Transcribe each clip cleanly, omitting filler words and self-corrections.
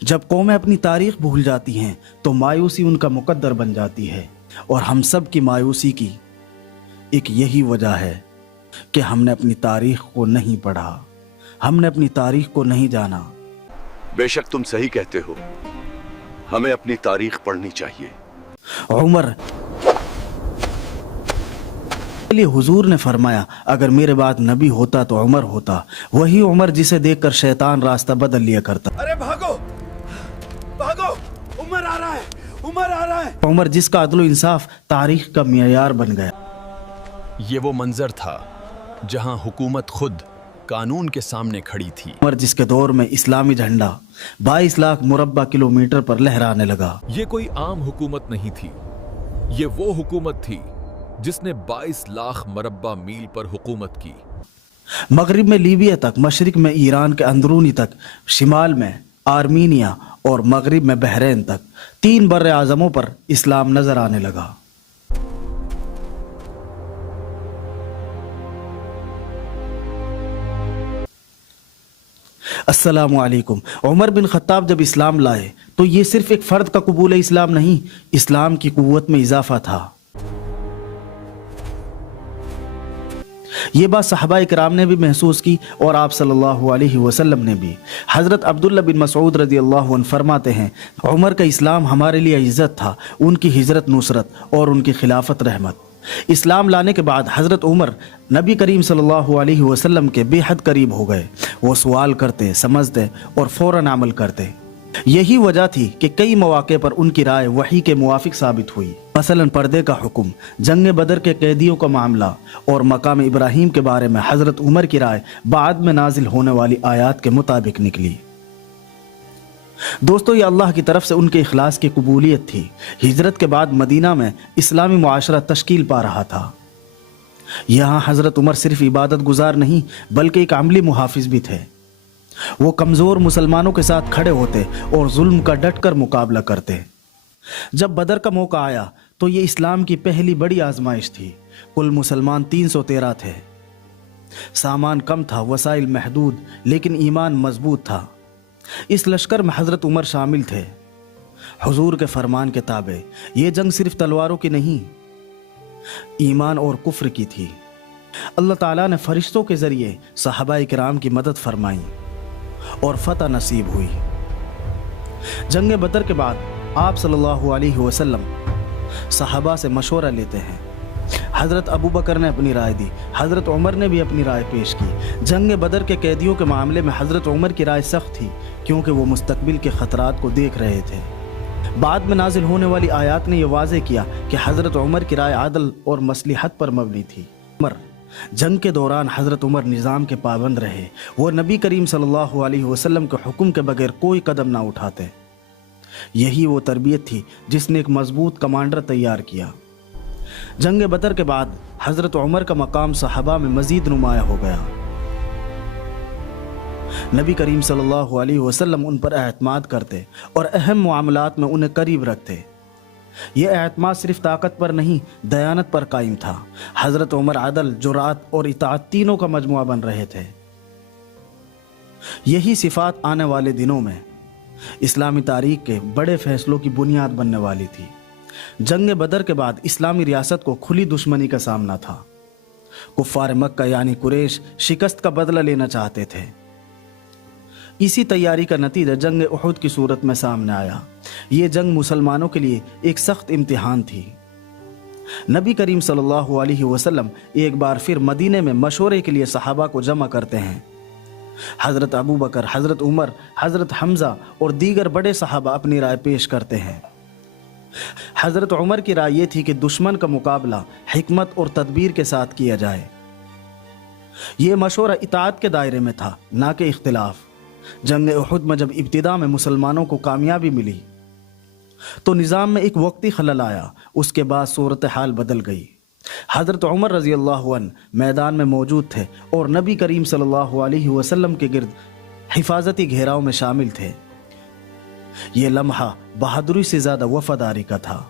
جب قومیں اپنی تاریخ بھول جاتی ہیں تو مایوسی ان کا مقدر بن جاتی ہے، اور ہم سب کی مایوسی کی ایک یہی وجہ ہے کہ ہم نے اپنی تاریخ کو نہیں پڑھا، ہم نے اپنی تاریخ کو نہیں جانا۔ بے شک تم صحیح کہتے ہو، ہمیں اپنی تاریخ پڑھنی چاہیے۔ عمر لیے حضور نے فرمایا اگر میرے بعد نبی ہوتا تو عمر ہوتا، وہی عمر جسے دیکھ کر شیطان راستہ بدل لیا کرتا۔ ارے بھاگو بھاگو، عمر آ رہا ہے، عمر آ رہا ہے۔ عمر جس کا عدل و انصاف تاریخ کا معیار بن گیا۔ یہ وہ منظر تھا جہاں حکومت خود قانون کے سامنے کھڑی تھی۔ عمر جس کے دور میں اسلامی جھنڈا 22 لاکھ مربع کلومیٹر پر لہرانے لگا۔ یہ کوئی عام حکومت نہیں تھی، یہ وہ حکومت تھی جس نے 22 لاکھ مربع میل پر حکومت کی۔ مغرب میں لیبیا تک، مشرق میں ایران کے اندرونی تک، شمال میں آرمینیا اور مغرب میں بحرین تک 3 بر اعظموں پر اسلام نظر آنے لگا۔ السلام علیکم۔ عمر بن خطاب جب اسلام لائے تو یہ صرف ایک فرد کا قبول اسلام نہیں، اسلام کی قوت میں اضافہ تھا۔ یہ بات صحابہ کرام نے بھی محسوس کی اور آپ صلی اللہ علیہ وسلم نے بھی۔ حضرت عبداللہ بن مسعود رضی اللہ عنہ فرماتے ہیں عمر کا اسلام ہمارے لیے عزت تھا، ان کی ہجرت نصرت اور ان کی خلافت رحمت۔ اسلام لانے کے بعد حضرت عمر نبی کریم صلی اللہ علیہ وسلم کے بے حد قریب ہو گئے۔ وہ سوال کرتے، سمجھتے اور فوراً عمل کرتے۔ یہی وجہ تھی کہ کئی مواقع پر ان کی رائے وحی کے موافق ثابت ہوئی، مثلاً پردے کا حکم، جنگ بدر کے قیدیوں کا معاملہ اور مقام ابراہیم کے بارے میں حضرت عمر کی رائے بعد میں نازل ہونے والی آیات کے مطابق نکلی۔ دوستو، یہ اللہ کی طرف سے ان کے اخلاص کی قبولیت تھی۔ ہجرت کے بعد مدینہ میں اسلامی معاشرہ تشکیل پا رہا تھا۔ یہاں حضرت عمر صرف عبادت گزار نہیں بلکہ ایک عملی محافظ بھی تھے۔ وہ کمزور مسلمانوں کے ساتھ کھڑے ہوتے اور ظلم کا ڈٹ کر مقابلہ کرتے۔ جب بدر کا موقع آیا تو یہ اسلام کی پہلی بڑی آزمائش تھی۔ کل مسلمان 313 تھے، سامان کم تھا، وسائل محدود، لیکن ایمان مضبوط تھا۔ اس لشکر میں حضرت عمر شامل تھے۔ حضور کے فرمان کے تابع یہ جنگ صرف تلواروں کی نہیں، ایمان اور کفر کی تھی۔ اللہ تعالیٰ نے فرشتوں کے ذریعے صحابہ کرام کی مدد فرمائی اور فتح نصیب ہوئی۔ جنگ بدر کے بعد آپ صلی اللہ علیہ وسلم صحابہ سے مشورہ لیتے ہیں۔ حضرت ابو بکر نے اپنی رائے دی، حضرت عمر نے بھی اپنی رائے پیش کی۔ جنگ بدر کے قیدیوں کے معاملے میں حضرت عمر کی رائے سخت تھی کیونکہ وہ مستقبل کے خطرات کو دیکھ رہے تھے۔ بعد میں نازل ہونے والی آیات نے یہ واضح کیا کہ حضرت عمر کی رائے عدل اور مصلحت پر مبنی تھی۔ جنگ کے دوران حضرت عمر نظام کے پابند رہے۔ وہ نبی کریم صلی اللہ علیہ وسلم کے حکم کے بغیر کوئی قدم نہ اٹھاتے۔ یہی وہ تربیت تھی جس نے ایک مضبوط کمانڈر تیار کیا۔ جنگ بدر کے بعد حضرت عمر کا مقام صحابہ میں مزید نمایاں ہو گیا۔ نبی کریم صلی اللہ علیہ وسلم ان پر اعتماد کرتے اور اہم معاملات میں انہیں قریب رکھتے۔ یہ اعتماد صرف طاقت پر نہیں، دیانت پر قائم تھا۔ حضرت عمر عدل، جرات اور اطاعت تینوں کا مجموعہ بن رہے تھے۔ یہی صفات آنے والے دنوں میں اسلامی تاریخ کے بڑے فیصلوں کی بنیاد بننے والی تھی۔ جنگ بدر کے بعد اسلامی ریاست کو کھلی دشمنی کا سامنا تھا۔ کفار مکہ یعنی قریش شکست کا بدلہ لینا چاہتے تھے۔ اسی تیاری کا نتیجہ جنگ احد کی صورت میں سامنے آیا۔ یہ جنگ مسلمانوں کے لیے ایک سخت امتحان تھی۔ نبی کریم صلی اللہ علیہ وسلم ایک بار پھر مدینے میں مشورے کے لیے صحابہ کو جمع کرتے ہیں۔ حضرت ابو بکر، حضرت عمر، حضرت حمزہ اور دیگر بڑے صحابہ اپنی رائے پیش کرتے ہیں۔ حضرت عمر کی رائے یہ تھی کہ دشمن کا مقابلہ حکمت اور تدبیر کے ساتھ کیا جائے۔ یہ مشورہ اطاعت کے دائرے میں تھا، نہ کہ اختلاف۔ جنگ احد میں جب ابتدا میں مسلمانوں کو کامیابی ملی تو نظام میں ایک وقتی خلل آیا، اس کے بعد صورتحال بدل گئی۔ حضرت عمر رضی اللہ عنہ میدان میں موجود تھے اور نبی کریم صلی اللہ علیہ وسلم کے گرد حفاظتی گھیراؤ میں شامل تھے۔ یہ لمحہ بہادری سے زیادہ وفاداری کا تھا۔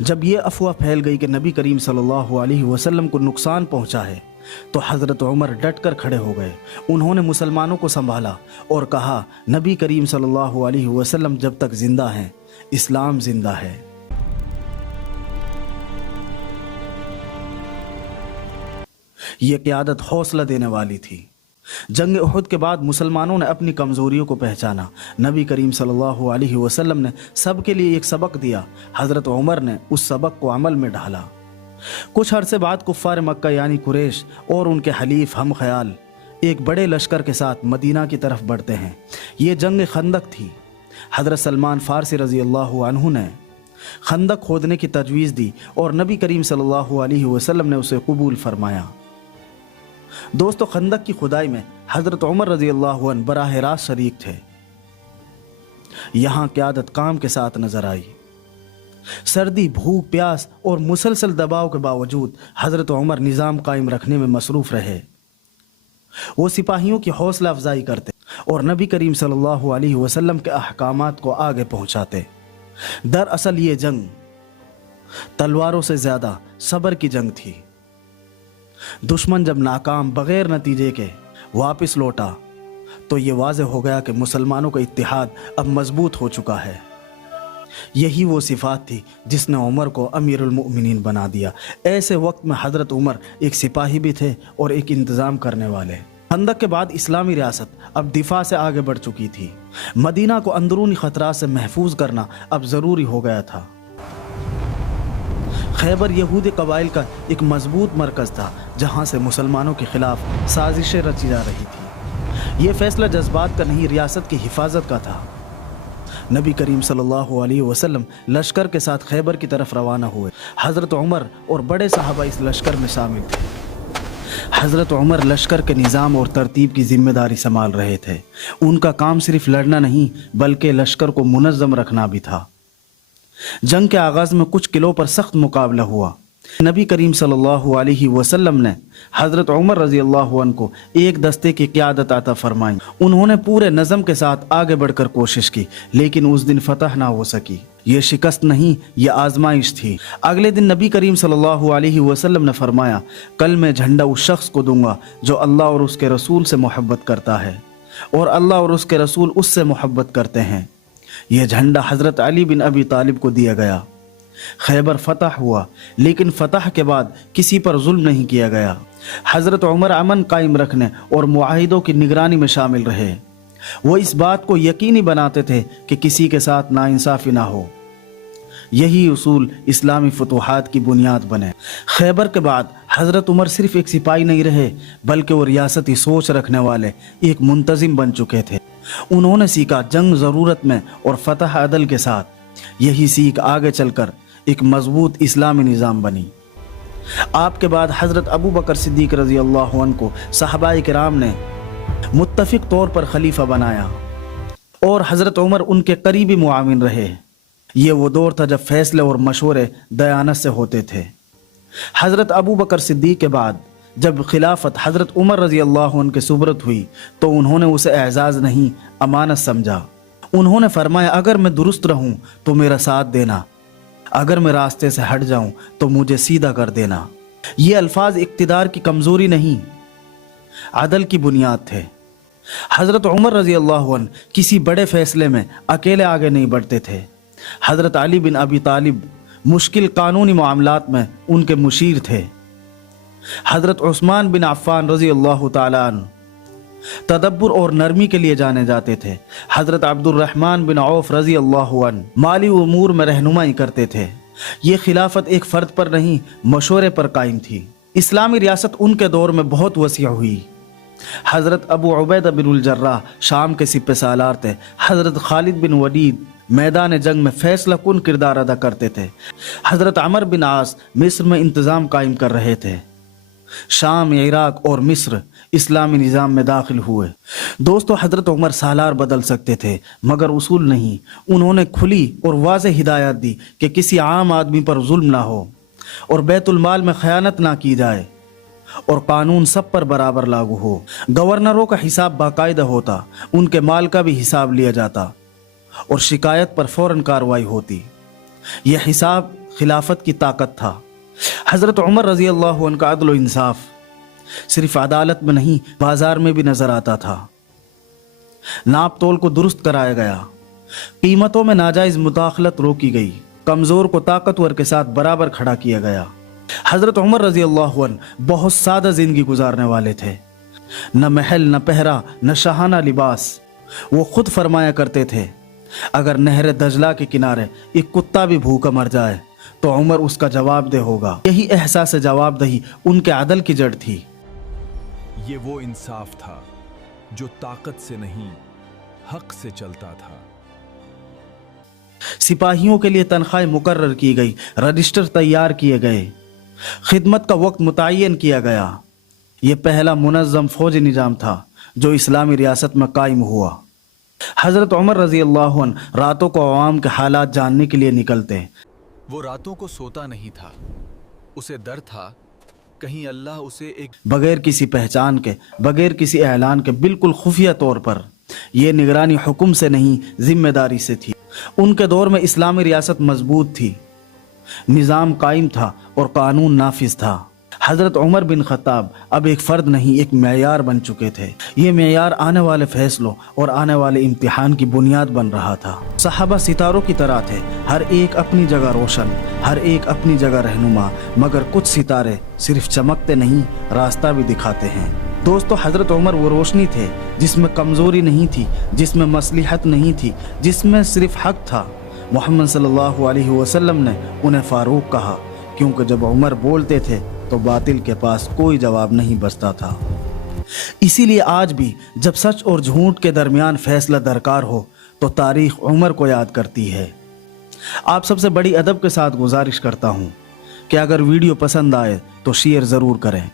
جب یہ افواہ پھیل گئی کہ نبی کریم صلی اللہ علیہ وسلم کو نقصان پہنچا ہے तो हज़रत उमर डट कर खड़े हो गए। उन्होंने मुसलमानों को संभाला और कहा, नबी करीम सल्लल्लाहु अलैहि वसल्लम जब तक जिंदा हैं, इस्लाम जिंदा है। ये क़यादत हौसला देने वाली थी। जंग उहद के बाद मुसलमानों ने अपनी कमज़ोरियों को पहचाना। नबी करीम सल्लल्लाहु अलैहि वसल्लम ने सबके लिए एक सबक दिया। हज़रत उमर ने उस सबक को अमल में ढाला। कुछ अरसे बाद कुफ़ार मक्का यानी कुरैश और उनके हलीफ हम ख्याल एक बड़े लश्कर के साथ मदीना की तरफ बढ़ते हैं। ये जंग खंदक थी। हज़रत सलमान फ़ारसी रज़ी अल्लाहु अन्हु ने खंदक खोदने की तजवीज़ दी और नबी करीम सल्लल्लाहु अलैहि वसल्लम ने उसे कबूल फरमाया। दोस्तों, खंदक की खुदाई में हज़रत उमर रज़ी अल्लाहु अन्हु बराह रास्त शरीक थे। यहाँ क़यादत काम के साथ नजर आई। सर्दी, भूख, प्यास और मुसलसल दबाव के बावजूद हज़रत उमर निज़ाम कायम रखने में मसरूफ़ रहे। वो सिपाहियों की हौसला अफजाई करते और नबी करीम सल्लल्लाहु अलैहि वसल्लम के अहकामात को आगे पहुँचाते। दरअसल ये जंग तलवारों से ज़्यादा सब्र की जंग थी। दुश्मन जब नाकाम बगैर नतीजे के वापस लौटा तो ये वाज़ेह हो गया कि मुसलमानों का इत्तिहाद अब मजबूत हो चुका है। यही वो सिफात थी जिसने उमर को अमीरुल मोमिनीन बना दिया। ऐसे वक्त में हज़रत उमर एक सिपाही भी थे और एक इंतज़ाम करने वाले। खंदक के बाद इस्लामी रियासत अब दिफा से आगे बढ़ चुकी थी। मदीना को अंदरूनी ख़तरात से महफूज करना अब ज़रूरी हो गया था। खैबर यहूदी कबाइल का एक मजबूत मरकज़ था जहाँ से मुसलमानों के ख़िलाफ़ साजिशें रची जा रही थी। ये फ़ैसला जज्बात का नहीं, रियासत की हिफाजत का था। नबी करीम सल्लल्लाहु अलैहि वसल्लम लश्कर के साथ खैबर की तरफ रवाना हुए। हज़रत उमर और बड़े साहबा इस लश्कर में शामिल थे। हज़रत उमर लश्कर के निज़ाम और तरतीब की जिम्मेदारी संभाल रहे थे। उनका काम सिर्फ लड़ना नहीं बल्कि लश्कर को मुनज़्ज़म रखना भी था। जंग के आगाज़ में कुछ किलों पर सख्त मुकाबला हुआ। नबी करीम सल्लल्लाहु अलैहि वसल्लम ने हज़रत उमर रज़ी अल्लाहु अन्हु को एक दस्ते की क़यादत अता फरमाई। उन्होंने पूरे नज़म के साथ आगे बढ़कर कोशिश की, लेकिन उस दिन फतह ना हो सकी। ये शिकस्त नहीं, ये आजमाइश थी। अगले दिन नबी करीम सल्लल्लाहु अलैहि वसल्लम ने फरमाया, कल मैं झंडा उस शख्स को दूंगा जो अल्लाह और उसके रसूल से मोहब्बत करता है और अल्लाह और उसके रसूल उससे मोहब्बत करते हैं। यह झंडा हज़रत अली बिन अबी तालिब को दिया गया। खैबर फतह हुआ, लेकिन फतह के बाद किसी पर जुल्म नहीं किया गया। हज़रत उमर अमन कायम रखने और मुआहिदों की निगरानी में शामिल रहे। वो इस बात को यकीनी बनाते थे कि किसी के साथ नाइंसाफ़ी ना हो। यही उसूल इस्लामी फतूहात की बुनियाद बने। खैबर के बाद हज़रत उमर सिर्फ एक सिपाही नहीं रहे बल्कि वो रियासती सोच रखने वाले एक मुंतज़िम बन चुके थे। उन्होंने सीखा जंग ज़रूरत में और फतह अदल के साथ। यही सीख आगे चलकर एक मजबूत इस्लामी निज़ाम बनी। आपके बाद हज़रत अबू बकर सिद्दीक़ रज़ी अल्लाहु अन्हु को सहाबाए किराम ने मुत्तफ़िक तौर पर खलीफा बनाया और हज़रत उमर उनके करीबी मुआविन रहे। ये वो दौर था जब फैसले और मशवरे दयानत से होते थे। हज़रत अबू बकर सिद्दीक़ के बाद जब खिलाफत हज़रत उमर रज़ी अल्लाहु अन्हु के सुबरत हुई तो उन्होंने उसे एजाज़ नहीं, अमानत समझा। उन्होंने फरमाया, अगर मैं दुरुस्त रहूं तो मेरा साथ देना, अगर मैं रास्ते से हट जाऊं तो मुझे सीधा कर देना। ये अल्फाज इक़्तिदार की कमज़ोरी नहीं, अदल की बुनियाद थे। हज़रत उमर रज़ी अल्लाहु अन्हु किसी बड़े फ़ैसले में अकेले आगे नहीं बढ़ते थे। हज़रत अली बिन अबी तालिब मुश्किल कानूनी मामलात में उनके मुशीर थे। हज़रत उस्मान बिन अफ़्फ़ान रज़ी अल्लाहु ताला अन्हु तदब्बुर और नरमी के लिए जाने जाते थे। हज़रत अब्दुर्रहमान बिन औफ रज़ी अल्लाहु अन्हु माली उमूर में रहनुमाई करते थे। ये खिलाफत एक फ़र्द पर नहीं, मशवरे पर कायम थी। इस्लामी रियासत उनके दौर में बहुत वसी हुई। हज़रत अबू उबैदा बिन जर्राह शाम के सिपह सालार थे। हज़रत खालिद बिन वलीद मैदान जंग में फैसला कुन किरदार अदा करते थे। हज़रत अमर बिन आस मिस्र में इंतज़ाम कायम कर रहे थे। शाम, इराक और मिस्र इस्लामी निज़ाम में दाखिल हुए। दोस्तों, हज़रत उमर सालार बदल सकते थे मगर उसूल नहीं। उन्होंने खुली और वाज़ेह हिदायत दी कि किसी आम आदमी पर जुल्म ना हो और बैतुल माल में खयानत ना की जाए और कानून सब पर बराबर लागू हो। गवर्नरों का हिसाब बाकायदा होता, उनके माल का भी हिसाब लिया जाता और शिकायत पर फ़ौरन कार्रवाई होती। यह हिसाब खिलाफत की ताकत था। हज़रत उमर रज़ी अल्लाहु अन्हु का अदल व इंसाफ सिर्फ अदालत में नहीं, बाजार में भी नजर आता था। नाप तोल को दुरुस्त कराया गया, कीमतों में नाजायज मुदाखलत रोकी गई, कमजोर को ताकतवर के साथ बराबर खड़ा किया गया। हजरत उमर रजी अल्लाह अन्हु बहुत सादा जिंदगी गुजारने वाले थे। न महल, न पहरा, न शाहाना लिबास। वो खुद फरमाया करते थे, अगर नहर दजला के किनारे एक कुत्ता भी भूखा मर जाए तो उमर उसका जवाबदेह होगा। यही एहसास जवाबदेही उनके अदल की जड़ थी। ये वो इंसाफ था जो ताकत से नहीं, हक से चलता था। सिपाहियों के लिए तनख्वाहें मुकर्रर की गई, रजिस्टर तैयार किए गए, खिदमत का वक्त मुतय्यन किया गया। यह पहला मुनज़्ज़म फौजी निज़ाम था जो इस्लामी रियासत में कायम हुआ। हजरत उमर रजी अल्लाह अन्हु रातों को अवाम के हालात जानने के लिए निकलते। वो रातों को सोता नहीं था, उसे डर था कहीं अल्लाह उसे एक बगैर किसी पहचान के, बगैर किसी ऐलान के, बिल्कुल खुफिया तौर पर। यह निगरानी हुक्म से नहीं, जिम्मेदारी से थी। उनके दौर में इस्लामी रियासत मजबूत थी, निज़ाम कायम था और कानून नाफिज था। हजरत उमर बिन खत्ताब अब एक फर्द नहीं, एक मेयार बन चुके थे। ये मेयार आने वाले फैसलों और आने वाले इम्तिहान की बुनियाद बन रहा था। सहाबा सितारों की तरह थे, हर एक अपनी जगह रोशन, हर एक अपनी जगह रहनुमा, मगर कुछ सितारे सिर्फ चमकते नहीं, रास्ता भी दिखाते हैं। दोस्तों, हजरत उमर वो रोशनी थे जिसमें कमजोरी नहीं थी, जिसमें मसलिहत नहीं थी, जिसमें सिर्फ हक था। मोहम्मद सल्लल्लाहु अलैहि वसल्लम ने उन्हें फारूक कहा, क्योंकि जब उमर बोलते थे तो बातिल के पास कोई जवाब नहीं बचता था। इसीलिए आज भी जब सच और झूठ के दरमियान फैसला दरकार हो तो तारीख उमर को याद करती है। आप सबसे बड़ी अदब के साथ गुजारिश करता हूँ कि अगर वीडियो पसंद आए तो शेयर ज़रूर करें।